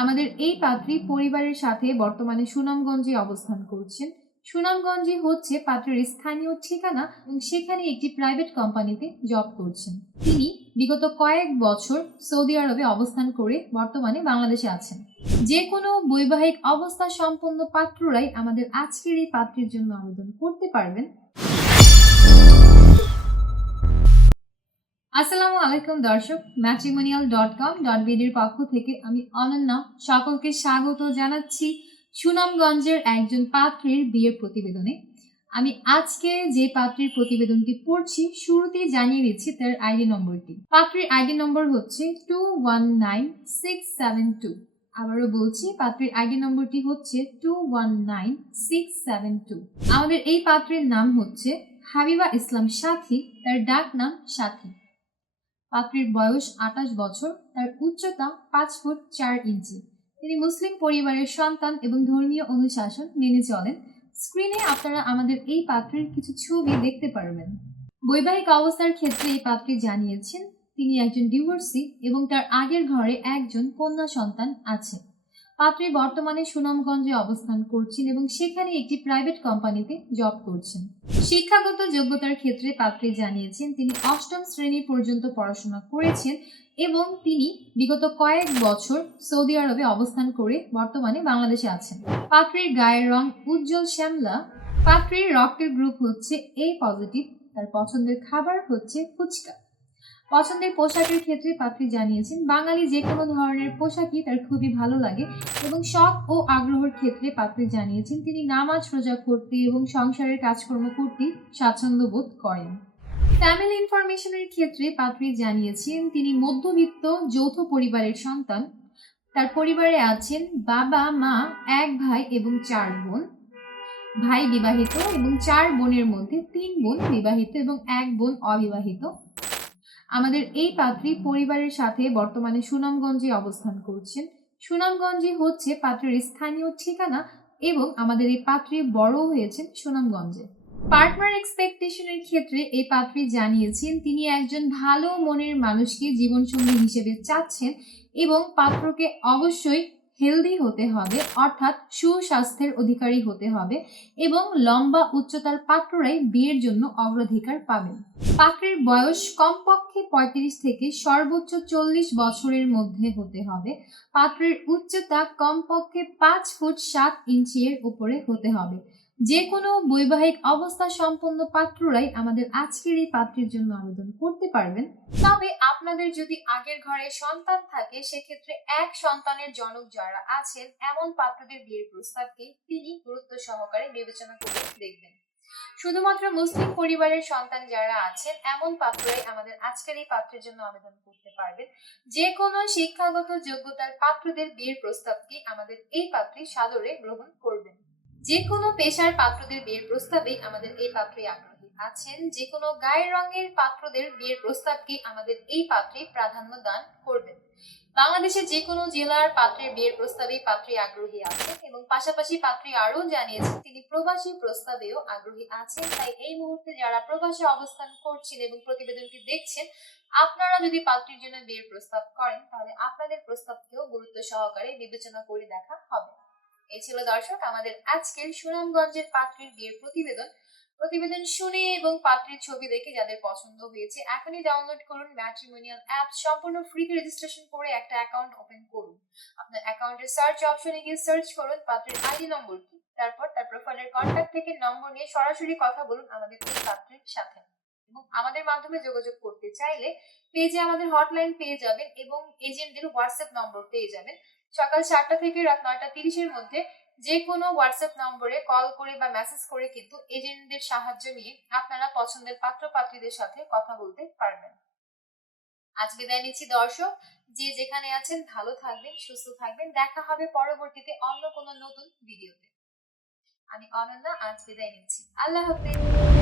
আমাদের এই পাত্রী পরিবারের সাথে বর্তমানে সুনামগঞ্জে অবস্থান করছেন। সুনামগঞ্জে হচ্ছে পাত্রের স্থানীয় ঠিকানা এবং সেখানে একটি প্রাইভেট কোম্পানিতে জব করছেন। তিনি বিগত কয়েক বছর সৌদি আরবে অবস্থান করে বর্তমানে বাংলাদেশে আছেন। যে কোনো বৈবাহিক অবস্থা সম্পন্ন পাত্ররাই আমাদের আজকের এই পাত্রের জন্য আবেদন করতে পারবেন। আসসালামু আলাইকুম দর্শক ম্যাট্রিমোনিয়াল ডট কম ডট বিডির পক্ষ থেকে আমি অনন্যা সকলকে স্বাগত জানাচ্ছি সুনামগঞ্জের একজন পাত্রীর বিয়ের প্রতিবেদনে। আমি আজকে যে পাত্রীর প্রতিবেদনটি পড়ছি, শুরুতেই জানিয়ে দিচ্ছি তার আইডি নম্বরটি। পাত্রীর আইডি নম্বর হচ্ছে two one nine six seven two আবারও বলছি, পাত্রীর আইডি নম্বরটি হচ্ছে two one nine six seven two আমাদের এই পাত্রীর নাম হচ্ছে হাবিবা ইসলাম সাথী, তার ডাক নাম সাথী। পাত্রীর বয়স আঠাশ বছর, তার উচ্চতা পাঁচ ফুট চার ইঞ্চি। তিনি মুসলিম পরিবারের সন্তান এবং ধর্মীয় অনুশাসন মেনে চলেন। স্ক্রিনে আপনারা আমাদের এই পাত্রের কিছু ছবি দেখতে পারবেন। বৈবাহিক অবস্থার ক্ষেত্রে এই পাত্রী জানিয়েছেন, তিনি একজন ডিভোর্সি এবং তার আগের ঘরে একজন কন্যা সন্তান আছে। পাত্রী বর্তমানে সুনামগঞ্জে অবস্থান করছেন এবং সেখানে একটি প্রাইভেট কোম্পানিতে জব করছেন। শিক্ষাগত যোগ্যতার ক্ষেত্রে পাত্রী জানিয়েছেন, তিনি অষ্টম শ্রেণি পর্যন্ত পড়াশোনা করেছেন এবং তিনি বিগত কয়েক বছর সৌদি আরবে অবস্থান করে বর্তমানে বাংলাদেশে আছেন। পাত্রীর গায়ের রং উজ্জ্বল শ্যামলা। পাত্রীর রক্তের গ্রুপ হচ্ছে এ পজিটিভ তার পছন্দের খাবার হচ্ছে ফুচকা। পছন্দের পোশাকের ক্ষেত্রে পাত্রী জানিয়েছেন। বাঙালি যে কোনো ধরনের পোশাকই তার খুবই ভালো লাগে এবং শখ ও আগ্রহের ক্ষেত্রে পাত্রী জানিয়েছেন। তিনি নামাজ রোজা করতে এবং সংসারের কাজকর্ম করতে স্বাচ্ছন্দ্য বোধ করেন। ফ্যামিলি ইনফরমেশনের ক্ষেত্রে পাত্রী জানিয়েছেন, তিনি মধ্যবিত্ত, যৌথ পরিবারের সন্তান। তার পরিবারে আছেন বাবা, মা, এক ভাই এবং চার বোন। ভাই বিবাহিত এবং চার বোনের মধ্যে তিন বোন বিবাহিত এবং এক বোন অবিবাহিত। আমাদের এই পাত্রী পরিবারের সাথে বর্তমানে সুনামগঞ্জে অবস্থান করছেন। সুনামগঞ্জে হচ্ছে পাত্রের স্থানীয় ঠিকানা এবং আমাদের এই পাত্রী বড় হয়েছেন সুনামগঞ্জে। পার্টনার এক্সপেকটেশনের ক্ষেত্রে এই পাত্রী জানিয়েছেন, তিনি একজন ভালো মনের মানুষকে জীবনসঙ্গী হিসেবে চাচ্ছেন এবং পাত্রকে অবশ্যই হেলদি হতে হবে, অর্থাৎ সুস্বাস্থ্যের অধিকারী হতে হবে এবং লম্বা উচ্চতার পাত্ররাই বিয়ের জন্য অগ্রাধিকার পাবেন। পাত্রের বয়স কমপক্ষে পঁয়ত্রিশ থেকে সর্বোচ্চ চল্লিশ বছরের মধ্যে হতে হবে। পাত্রের উচ্চতা কমপক্ষে পাঁচ ফুট সাত ইঞ্চি এর উপরে হতে হবে। যে কোনো বৈবাহিক অবস্থা সম্পন্ন পাত্ররাই আমাদের আজকের এই পাত্রের জন্য আবেদন করতে পারবেন। তবে আপনাদের যদি আগের ঘরে সন্তান থাকে, সেক্ষেত্রে এক সন্তানের জনক যারা আছেন, এমন পাত্রদের বিয়ের প্রস্তাবকে তিনি গুরুত্ব সহকারে বিবেচনা করে দেখবেন। শুধুমাত্র মুসলিম পরিবারের সন্তান যারা আছেন, এমন পাত্রই আমাদের আজকের এই পাত্রের জন্য আবেদন করতে পারবেন। যে কোনো শিক্ষাগত যোগ্যতার পাত্রদের বিয়ের প্রস্তাবকে আমাদের এই পাত্রী সাদরে গ্রহণ করবেন। যে কোনো পেশার পাত্রদের বিয়ের প্রস্তাবে আমাদের এই পাত্রে আগ্রহী আছেন। যে কোনো গায়ের রঙের পাত্রদের বিয়ের প্রস্তাবকে আমাদের এই পাত্রে প্রাধান্য দান করবেন। বাংলাদেশের যে কোনো জেলার পাত্রের বিয়ের প্রস্তাবে পাত্রী আগ্রহী আছেন এবং পাশাপাশি পাত্রী আরও জানিয়েছেন, তিনি প্রবাসী প্রস্তাবেও আগ্রহী আছেন। তাই এই মুহূর্তে যারা প্রবাসে অবস্থান করছেন এবং প্রতিবেদনটি দেখছেন, আপনারা যদি পাত্রীর জন্য বিয়ের প্রস্তাব করেন, তাহলে আপনাদের প্রস্তাবকেও গুরুত্ব সহকারে বিবেচনা করে দেখা হবে। এই ছিল দর্শক আমাদের আজকের সুনামগঞ্জের পাত্রীর বিয়ের প্রতিবেদন। প্রতিবেদন শুনে এবং পাত্রীর ছবি দেখে যাদের পছন্দ হয়েছে, এখনই ডাউনলোড করুন ম্যাট্রিমোনিয়াল অ্যাপ সম্পূর্ণ ফ্রিতে রেজিস্ট্রেশন করে একটা অ্যাকাউন্ট ওপেন করুন। আপনার অ্যাকাউন্টের সার্চ অপশনে গিয়ে সার্চ করুন পাত্রের আইডি নম্বর কি, তারপর তার প্রোফাইলের কন্ট্যাক্ট থেকে নম্বর নিয়ে সরাসরি কথা বলুন আমাদের এই পাত্রের সাথে। এবং আমাদের মাধ্যমে যোগাযোগ করতে চাইলে পেজে আমাদের হটলাইন পেয়ে যাবেন এবং এজেন্টদের হোয়াটসঅ্যাপ নম্বর পেয়ে যাবেন। সকাল সাতটা থেকে রাত নয়টা তিরিশের মধ্যে যে কোনো হোয়াটসঅ্যাপ নম্বরে কল করে বা মেসেজ করে কিন্তু এজেন্টদের সাহায্য নিয়ে আপনারা পছন্দের পাত্র পাত্রীদের সাথে কথা বলতে পারবেন। আজ বিদায় নিচ্ছি দর্শক, যে যেখানে আছেন ভালো থাকবেন, সুস্থ থাকবেন, দেখা হবে পরবর্তীতে অন্য কোনো নতুন ভিডিওতে আমি অনন্যা, আজ বিদায় নিচ্ছি। আল্লাহ হাফেজ।